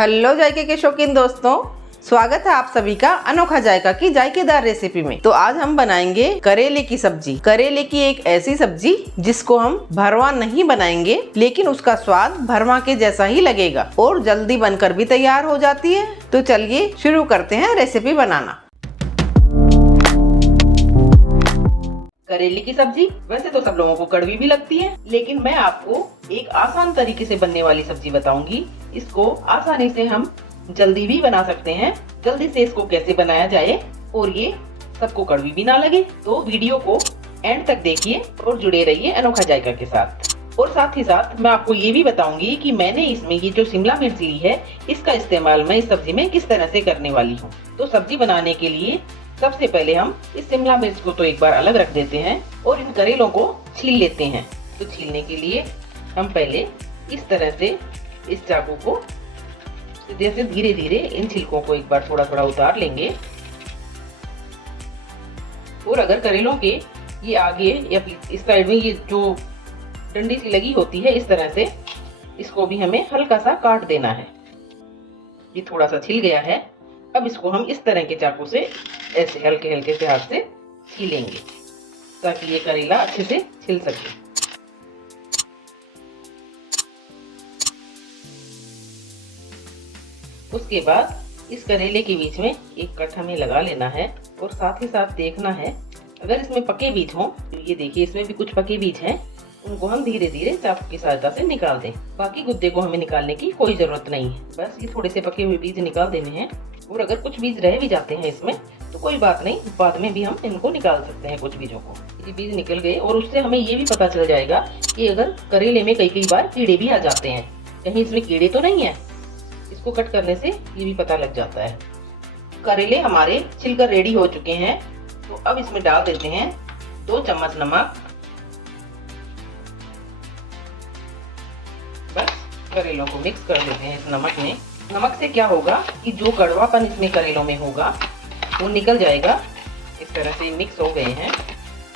Hello जायके के शौकीन दोस्तों, स्वागत है आप सभी का अनोखा जायका की जायकेदार रेसिपी में। तो आज हम बनाएंगे करेले की सब्जी। करेले की एक ऐसी सब्जी जिसको हम भरवा नहीं बनाएंगे, लेकिन उसका स्वाद भरवा के जैसा ही लगेगा और जल्दी बनकर भी तैयार हो जाती है। तो चलिए शुरू करते हैं रेसिपी बनाना। करेले की सब्जी वैसे तो सब लोगों को कड़वी भी लगती है, लेकिन मैं आपको एक आसान तरीके से बनने वाली सब्जी बताऊंगी। इसको आसानी से हम जल्दी भी बना सकते हैं। जल्दी से इसको कैसे बनाया जाए और ये सबको कड़वी भी ना लगे, तो वीडियो को एंड तक देखिए और जुड़े रहिए अनोखा जायका के साथ। और साथ ही साथ मैं आपको ये भी बताऊंगी कि मैंने इसमें ये जो शिमला मिर्च ली है, इसका इस्तेमाल मैं इस सब्जी में किस तरह से करने वाली हूँ। तो सब्जी बनाने के लिए सबसे पहले हम इस शिमला मिर्च को तो एक बार अलग रख देते हैं और इन करेलों को छील लेते हैं। तो छीलने के लिए हम पहले इस तरह से इस चाकू को जैसे धीरे धीरे इन छिलकों को एक बार थोड़ा थोड़ा उतार लेंगे। और अगर करेलों के ये आगे या इस साइड में ये जो डंडी सी लगी होती है, इस तरह से इसको भी हमें हल्का सा काट देना है। ये थोड़ा सा छिल गया है। अब इसको हम इस तरह के चाकू से ऐसे हल्के हल्के से हाथ से छीलेंगे ताकि ये करेला अच्छे से छिल सके। उसके बाद इस करेले के बीच में एक कट हमें लगा लेना है और साथ ही साथ देखना है अगर इसमें पके बीज हों, तो ये देखिए इसमें भी कुछ पके बीज हैं, उनको हम धीरे धीरे चाकू की सहायता से निकाल दें। बाकी गुद्दे को हमें निकालने की कोई जरूरत नहीं है, बस ये थोड़े से पके हुए बीज निकाल देने हैं। और अगर कुछ बीज रह भी जाते हैं इसमें तो कोई बात नहीं, बाद में भी हम इनको निकाल सकते हैं कुछ बीजों को। ये बीज निकल गए और उससे हमें ये भी पता चल जाएगा कि अगर करेले में कई बार कीड़े भी आ जाते हैं, कहीं इसमें कीड़े तो नहीं है। इसको कट करने से ये भी पता लग जाता है। करेले हमारे छिलकर रेडी हो चुके हैं, तो अब इसमें डाल देते हैं 2 चम्मच नमक। बस करेलों को मिक्स कर देते हैं इस नमक में। नमक से क्या होगा कि जो कड़वापन इसमें करेलों में होगा वो निकल जाएगा। इस तरह से मिक्स हो गए हैं।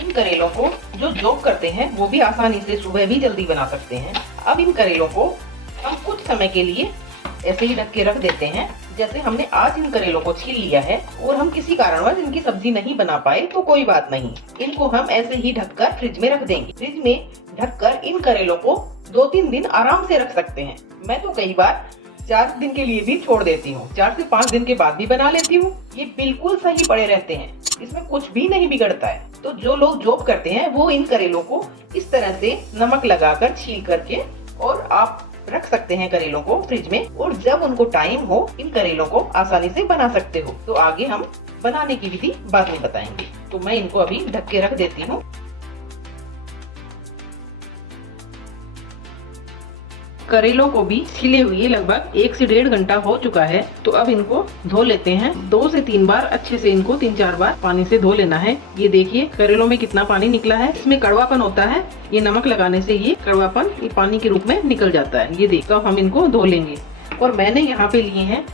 इन करेलों को जो जॉब करते हैं वो भी आसानी से सुबह भी जल्दी बना सकते हैं। अब इन करेलों को हम कुछ समय के लिए ऐसे ही ढक के रख देते हैं। जैसे हमने आज इन करेलों को छील लिया है और हम किसी कारणवश इनकी सब्जी नहीं बना पाए तो कोई बात नहीं, इनको हम ऐसे ही ढककर फ्रिज में रख देंगे। फ्रिज में ढककर इन करेलों को 2-3 दिन आराम से रख सकते हैं। मैं तो कई बार 4 दिन के लिए भी छोड़ देती हूँ, 4 से 5 दिन के बाद भी बना लेती हूँ। ये बिल्कुल सही पड़े रहते हैं, इसमें कुछ भी नहीं बिगड़ता है। तो जो लोग जॉब करते हैं वो इन करेलों को इस तरह से नमक लगाकर छील करके और आप रख सकते हैं करेलों को फ्रिज में, और जब उनको टाइम हो इन करेलों को आसानी से बना सकते हो। तो आगे हम बनाने की विधि बाद में बताएंगे। तो मैं इनको अभी ढक के रख देती हूँ। करेलों को भी छिले हुए लगभग 1 से 1.5 घंटा हो चुका है। तो अब इनको धो लेते हैं। 2 से 3 बार अच्छे से इनको 3-4 बार पानी से धो लेना है। ये देखिए करेलों में कितना पानी निकला है। इसमें कड़वापन होता है, ये नमक लगाने से ये कड़वापन ये पानी के रूप में निकल जाता है। ये देखो हम इनको धो लेंगे। और मैंने यहाँ पे लिए हैं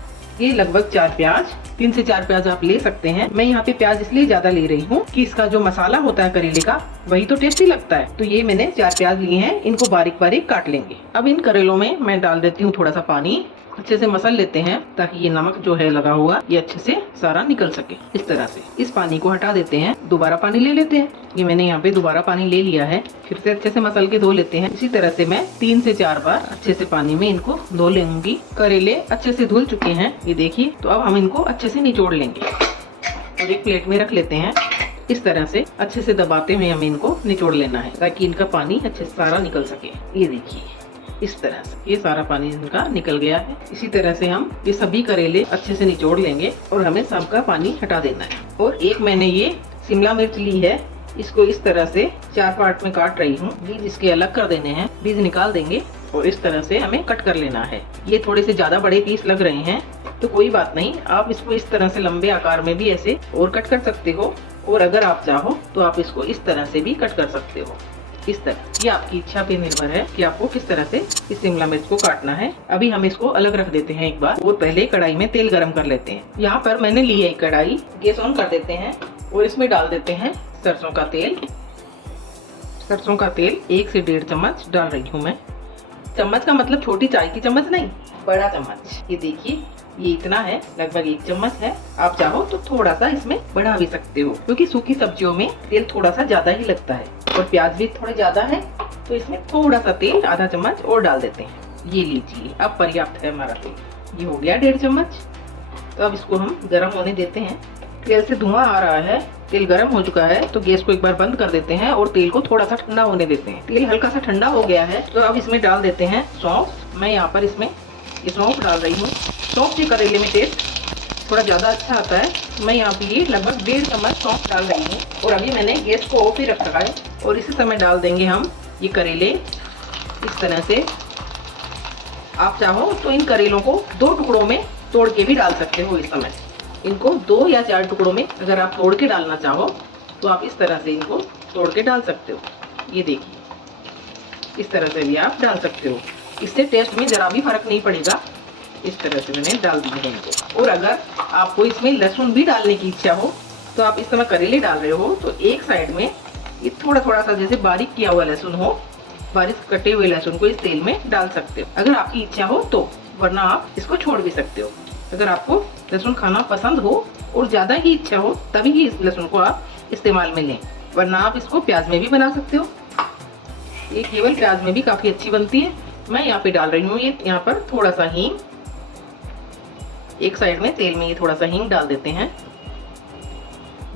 ये लगभग 4 प्याज, 3 से 4 प्याज आप ले सकते हैं। मैं यहाँ पे प्याज इसलिए ज्यादा ले रही हूँ कि इसका जो मसाला होता है करेले का वही तो टेस्टी लगता है। तो ये मैंने 4 प्याज लिए हैं, इनको बारीक बारीक काट लेंगे। अब इन करेलों में मैं डाल देती हूँ थोड़ा सा पानी। अच्छे से मसल लेते हैं ताकि ये नमक जो है लगा हुआ ये अच्छे से सारा निकल सके। इस तरह से इस पानी को हटा देते हैं। दोबारा पानी ले लेते हैं। ये मैंने यहाँ पे दोबारा पानी ले लिया है। फिर से अच्छे से मसल के धो लेते हैं। इसी तरह से मैं 3 से 4 बार अच्छे से पानी में इनको धो लेंगी। करेले अच्छे से धुल चुके हैं, ये देखिए। तो अब हम इनको अच्छे से निचोड़ लेंगे और एक प्लेट में रख लेते हैं। इस तरह से अच्छे से दबाते हुए हमें इनको निचोड़ लेना है ताकि इनका पानी अच्छे से सारा निकल सके। ये देखिए इस तरह से ये सारा पानी इनका निकल गया है। इसी तरह से हम ये सभी करेले अच्छे से निचोड़ लेंगे और हमें सबका पानी हटा देना है। और एक मैंने ये शिमला मिर्च ली है, इसको इस तरह से 4 पार्ट में काट रही हूँ। बीज इसके अलग कर देने हैं, बीज निकाल देंगे और इस तरह से हमें कट कर लेना है। ये थोड़े से ज्यादा बड़े पीस लग रहे हैं तो कोई बात नहीं, आप इसको इस तरह से लंबे आकार में भी ऐसे और कट कर सकते हो। और अगर आप चाहो तो आप इसको इस तरह से भी कट कर सकते हो। इस तरह ये आपकी इच्छा पे निर्भर है कि आपको किस तरह से इस शिमला मिर्च को काटना है। अभी हम इसको अलग रख देते हैं एक बार और पहले कढ़ाई में तेल गरम कर लेते हैं। यहाँ पर मैंने ली है एक कढ़ाई, गैस ऑन कर देते हैं और इसमें डाल देते हैं सरसों का तेल। सरसों का तेल 1 से 1.5 चम्मच डाल रही हूँ मैं। चम्मच का मतलब छोटी चाय की चम्मच नहीं, बड़ा चम्मच। ये देखिए ये इतना है, लगभग 1 चम्मच है। आप चाहो तो थोड़ा सा इसमें बढ़ा भी सकते हो, क्योंकि सूखी सब्जियों में तेल थोड़ा सा ज्यादा ही लगता है और प्याज भी थोड़े ज्यादा है, तो इसमें थोड़ा सा तेल आधा चम्मच और डाल देते हैं। ये लीजिए अब पर्याप्त है हमारा तेल। ये हो गया 1.5 चम्मच। तो अब इसको हम गर्म होने देते हैं। तेल से धुआं आ रहा है, तेल गर्म हो चुका है, तो गैस को एक बार बंद कर देते हैं और तेल को थोड़ा सा ठंडा होने देते हैं। तेल हल्का सा ठंडा हो गया है, तो अब इसमें डाल देते हैं सौंफ। मैं यहाँ पर इसमें ये सौंफ डाल रही हूँ। सौंफ से करेले में टेस्ट थोड़ा ज़्यादा अच्छा आता है। मैं यहाँ पे ये लगभग 1.5 चम्मच सौंफ डाल रही हूँ और अभी मैंने गैस को ऑफ ही रख रखा है। और इसी समय डाल देंगे हम ये करेले इस तरह से। आप चाहो तो इन करेलों को 2 टुकड़ों में तोड़ के भी डाल सकते हो। इस समय इनको 2 या 4 टुकड़ों में अगर आप तोड़ के डालना चाहो तो आप इस तरह से इनको तोड़ के डाल सकते हो। ये देखिए इस तरह से भी आप डाल सकते हो, इससे टेस्ट में जरा भी फर्क नहीं पड़ेगा। इस तरह से मैंने डाल दिए हैं इनको। और अगर आपको इसमें लहसुन भी डालने की इच्छा हो तो आप इस समय करेले डाल रहे हो तो एक साइड में ये थोड़ा थोड़ा सा जैसे बारीक किया हुआ लहसुन हो, बारीक कटे हुए लहसुन को इस तेल में डाल सकते हो अगर आपकी इच्छा हो तो, वरना आप इसको छोड़ भी सकते हो। अगर आपको लहसुन खाना पसंद हो और ज्यादा ही इच्छा हो तभी ही इस लहसुन को आप इस्तेमाल में लें, वरना आप इसको प्याज में भी बना सकते हो। ये केवल प्याज में भी काफी अच्छी बनती है। मैं यहाँ पे डाल रही हूँ ये यहाँ पर थोड़ा सा हींग। एक साइड में तेल में ये थोड़ा सा हींग डाल देते हैं।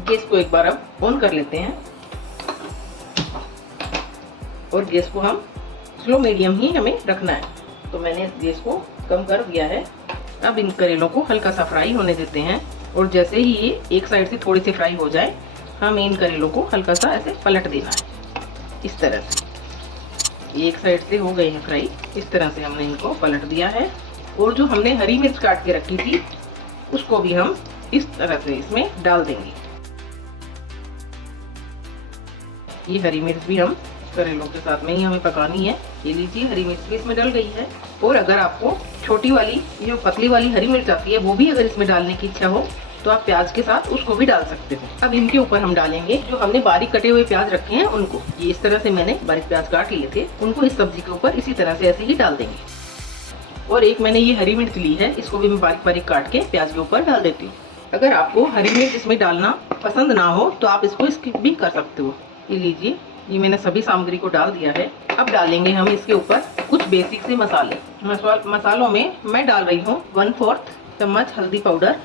गैस को एक बार अब ऑन कर लेते हैं और गैस को हम स्लो मीडियम ही हमें रखना है। तो मैंने गैस को कम कर दिया है। अब इन करेलों को हल्का सा फ्राई होने देते हैं और जैसे ही ये एक साइड से थोड़ी सी फ्राई हो जाए, हम इन करेलों को हल्का सा ऐसे पलट देना है। इस तरह से एक साइड से हो गए हैं फ्राई, इस तरह से हमने इनको पलट दिया है। और जो हमने हरी मिर्च काट के रखी थी उसको भी हम इस तरह से इसमें डाल देंगे। ये हरी मिर्च भी हम करेलों के साथ में ही हमें पकानी है। ये लीजिए हरी मिर्च भी इसमें डल गई है। और अगर आपको छोटी वाली जो पतली वाली हरी मिर्च आती है वो भी अगर इसमें डालने की इच्छा हो तो आप प्याज के साथ उसको भी डाल सकते हो। अब इनके ऊपर हम डालेंगे जो हमने बारीक कटे हुए प्याज रखे हैं उनको। ये इस तरह से मैंने बारीक प्याज काट लिए थे, उनको इस सब्जी के ऊपर इसी तरह से ऐसे ही डाल देंगे। और एक मैंने ये हरी मिर्च ली है, इसको भी मैं बारीक बारीक काट के प्याज के ऊपर डाल देती हूँ। अगर आपको हरी मिर्च इसमें डालना पसंद ना हो तो आप इसको स्किप भी कर सकते हो। ये लीजिए ये मैंने सभी सामग्री को डाल दिया है। अब डालेंगे हम इसके ऊपर कुछ बेसिक से मसाले। मसालों में मैं डाल रही हूँ 1/4 चम्मच हल्दी पाउडर,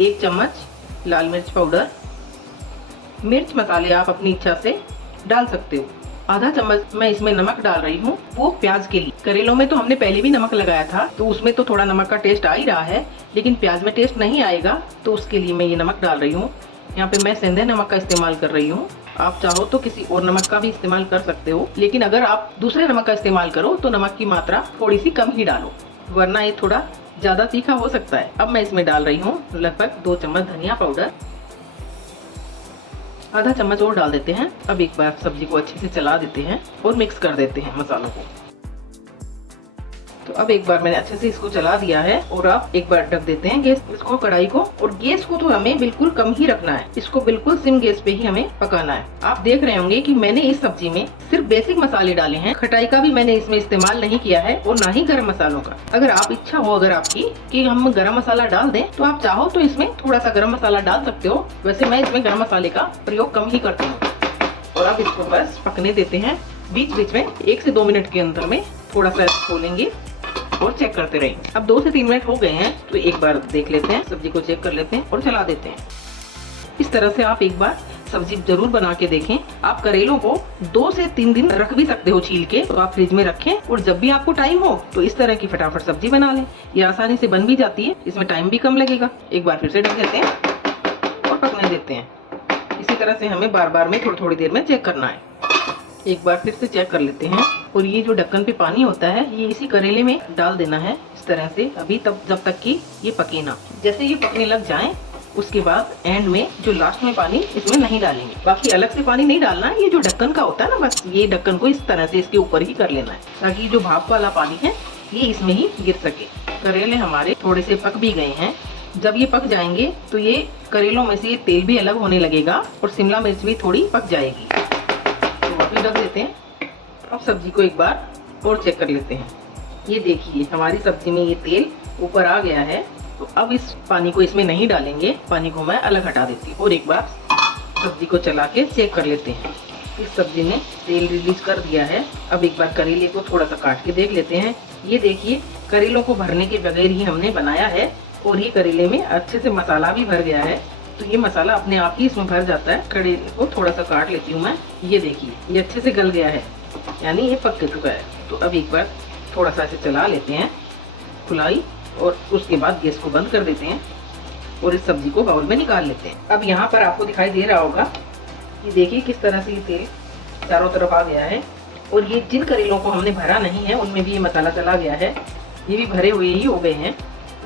1 चम्मच लाल मिर्च पाउडर। मिर्च मसाले आप अपनी इच्छा से डाल सकते हो। आधा चम्मच मैं इसमें नमक डाल रही हूँ, वो प्याज के लिए। करेलों में तो हमने पहले भी नमक लगाया था तो उसमें तो थोड़ा नमक का टेस्ट आ ही रहा है, लेकिन प्याज में टेस्ट नहीं आएगा तो उसके लिए मैं ये नमक डाल रही हूँ। यहाँ पे मैं सेंधा नमक का इस्तेमाल कर रही हूँ। आप चाहो तो किसी और नमक का भी इस्तेमाल कर सकते हो, लेकिन अगर आप दूसरे नमक का इस्तेमाल करो तो नमक की मात्रा थोड़ी सी कम ही डालो, वरना ये थोड़ा ज्यादा तीखा हो सकता है। अब मैं इसमें डाल रही हूँ लगभग 2 चम्मच धनिया पाउडर, आधा चम्मच और डाल देते हैं। अब एक बार सब्जी को अच्छे से चला देते हैं और मिक्स कर देते हैं मसालों को। तो अब एक बार मैंने अच्छे से इसको चला दिया है और आप एक बार ढक देते हैं गैस इसको, कढ़ाई को। और गैस को तो हमें बिल्कुल कम ही रखना है, इसको बिल्कुल सिम गैस पे ही हमें पकाना है। आप देख रहे होंगे कि मैंने इस सब्जी में सिर्फ बेसिक मसाले डाले हैं, खटाई का भी मैंने इसमें इस्तेमाल नहीं किया है और ना ही गरम मसालों का। अगर आप इच्छा हो अगर आपकी कि हम गरम मसाला डाल दें तो आप चाहो तो इसमें थोड़ा सा गरम मसाला डाल सकते हो। वैसे मैं इसमें गरम मसाले का प्रयोग कम ही करती हूँ। और अब इसको बस पकने देते हैं। बीच बीच में 1 से 2 मिनट के अंदर में थोड़ा सा खोलेंगे और चेक करते रहेंगे। अब 2 से 3 मिनट हो गए हैं तो एक बार देख लेते हैं, सब्जी को चेक कर लेते हैं और चला देते हैं। इस तरह से आप एक बार सब्जी जरूर बना के देखें। आप करेलों को 2 से 3 दिन रख भी सकते हो छील के, तो आप फ्रिज में रखें और जब भी आपको टाइम हो तो इस तरह की फटाफट सब्जी बना लें। ये आसानी से बन भी जाती है, इसमें टाइम भी कम लगेगा। एक बार फिर से ढक देते हैं और पकने देते हैं। इसी तरह से हमें बार बार में थोड़ी देर में चेक करना है। एक बार फिर से चेक कर लेते हैं। और ये जो ढक्कन पे पानी होता है ये इसी करेले में डाल देना है इस तरह से, अभी तब जब तक कि ये पके ना। जैसे ये पकने लग जाए उसके बाद एंड में जो लास्ट में पानी इसमें नहीं डालेंगे। बाकी अलग से पानी नहीं डालना है, ये जो ढक्कन का होता है ना, बस ये ढक्कन को इस तरह से इसके ऊपर ही कर लेना है ताकि जो भाप वाला पानी है ये इसमें ही गिर सके। करेले हमारे थोड़े से पक भी गए हैं। जब ये पक जाएंगे तो ये करेलों में से ये तेल भी अलग होने लगेगा और शिमला मिर्च भी थोड़ी पक जाएगी। तो अभी ढक देते हैं। अब सब्जी को एक बार और चेक कर लेते हैं। ये देखिए हमारी सब्जी में ये तेल ऊपर आ गया है। तो अब इस पानी को इसमें नहीं डालेंगे, पानी को मैं अलग हटा देती हूँ और एक बार सब्जी को चला के चेक कर लेते हैं। इस सब्जी ने तेल रिलीज कर दिया है। अब एक बार करेले को थोड़ा सा काट के देख लेते हैं। ये देखिए करेलों को भरने के बगैर ही हमने बनाया है और ये करेले में अच्छे से मसाला भी भर गया है। तो ये मसाला अपने आप ही इसमें भर जाता है। करेले को थोड़ा सा काट लेती हूँ मैं। ये देखिए ये अच्छे से गल गया है, यानी ये पक चुका है। तो अब एक बार थोड़ा सा इसे चला लेते हैं खुलाई और उसके बाद गैस को बंद कर देते हैं और इस सब्जी को बाउल में निकाल लेते हैं। अब यहाँ पर आपको दिखाई दे रहा होगा, ये देखिए किस तरह से ये तेल चारों तरफ आ गया है और ये जिन करेलों को हमने भरा नहीं है उनमें भी ये मसाला चला गया है। ये भी भरे हुए ही हो गए हैं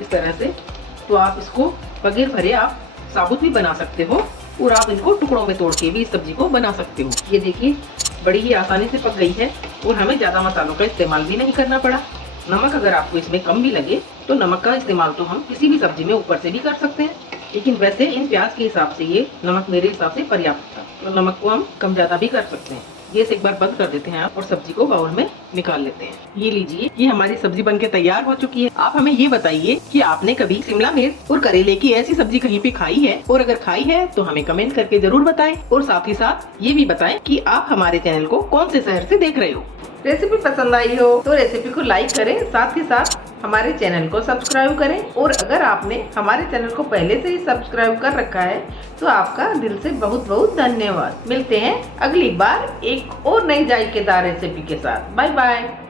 इस तरह से। तो आप इसको बगैर भरे आप साबुत भी बना सकते हो और आप इनको टुकड़ों में तोड़ के भी इस सब्जी को बना सकते हो। ये देखिए बड़ी ही आसानी से पक गई है और हमें ज्यादा मसालों का इस्तेमाल भी नहीं करना पड़ा। नमक अगर आपको इसमें कम भी लगे तो नमक का इस्तेमाल तो हम किसी भी सब्जी में ऊपर से भी कर सकते हैं, लेकिन वैसे इन प्याज के हिसाब से ये नमक मेरे हिसाब से पर्याप्त था। तो नमक को हम कम ज्यादा भी कर सकते हैं। गैस एक बार बंद कर देते हैं आप और सब्जी को बाउल में निकाल लेते हैं। ये लीजिए ये हमारी सब्जी बनके तैयार हो चुकी है। आप हमें ये बताइए कि आपने कभी शिमला मिर्च और करेले की ऐसी सब्जी कहीं पे खाई है, और अगर खाई है तो हमें कमेंट करके जरूर बताएं और साथ ही साथ ये भी बताएं कि आप हमारे चैनल को कौन से शहर से देख रहे हो। रेसिपी पसंद आई हो तो रेसिपी को लाइक करें, साथ ही साथ हमारे चैनल को सब्सक्राइब करें। और अगर आपने हमारे चैनल को पहले से ही सब्सक्राइब कर रखा है तो आपका दिल से बहुत बहुत धन्यवाद। मिलते हैं अगली बार एक और नई जायकेदार रेसिपी के साथ। Bye bye.